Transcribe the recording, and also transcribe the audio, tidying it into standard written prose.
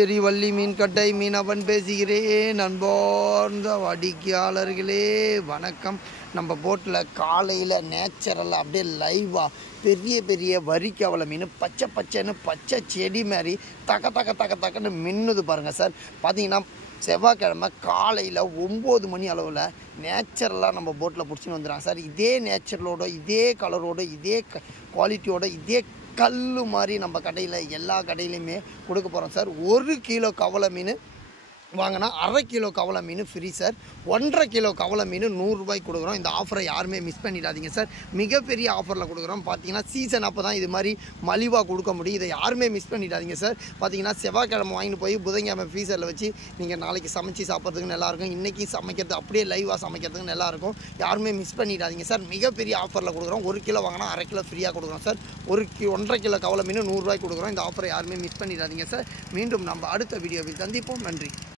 வள்ளி மீன்கட்டை மீனவன் பேசுகிறேன். அன்பார்ந்த வாடிக்கையாளர்களே வணக்கம். நம்ம போட்டில் காலையில் நேச்சுரலாக அப்படியே லைவாக பெரிய பெரிய வரிக்கவலை மீன் பச்சை பச்சைன்னு பச்சை செடி மாதிரி தக்கன்னு மின்னுது பாருங்கள் சார். பார்த்தீங்கன்னா செவ்வாய்க்கிழமை காலையில் 9 மணி அளவில் நேச்சுரலாக நம்ம போட்டில் பிடிச்சின்னு வந்துடுறாங்க சார். இதே நேச்சுரலோட இதே கலரோட இதே குவாலிட்டியோட இதே கல் மாதிரி நம்ம கடையில் எல்லா கடையிலையுமே கொடுக்க போகிறோம் சார். 1 கிலோ கவலை மீன் வாங்கினா அரை கிலோ கவலை மீன் ஃப்ரீ சார். 1.5 கிலோ கவலை மீன் 100 ரூபாய்க்கு கொடுக்குறோம். இந்த ஆஃபரை யாருமே மிஸ் பண்ணிடாதீங்க சார். மிகப்பெரிய ஆஃபரில் கொடுக்குறோம். பார்த்தீங்கன்னா சீசன் அப்போ தான் இது மாதிரி மலிவாக கொடுக்க முடியும். இதை யாருமே மிஸ் பண்ணிடாதீங்க சார். பார்த்தீங்கன்னா செவ்வாய்க்கிழமை வாங்கிட்டு போய் புதன்கிழமை ஃப்ரீசரில் வச்சு நீங்கள் நாளைக்கு சமைச்சு சாப்பிட்றதுக்கு நல்லாயிருக்கும். இன்றைக்கி சமைக்கிறது அப்படியே லைவாக சமைக்கிறதுக்கு நல்லாயிருக்கும். யாருமே மிஸ் பண்ணிடாதீங்க சார். மிகப்பெரிய ஆஃபரில் கொடுக்குறோம். 1 கிலோ வாங்கினா அரை கிலோ ஃப்ரீயாக கொடுக்குறோம் சார். 1.5 கிலோ கவலை மீன் 100 ரூபாய்க்கு கொடுக்குறோம். இந்த ஆஃபரை யாருமே மிஸ் பண்ணிடாதீங்க சார். மீண்டும் நம்ம அடுத்த வீடியோவில் சந்திப்போம். நன்றி.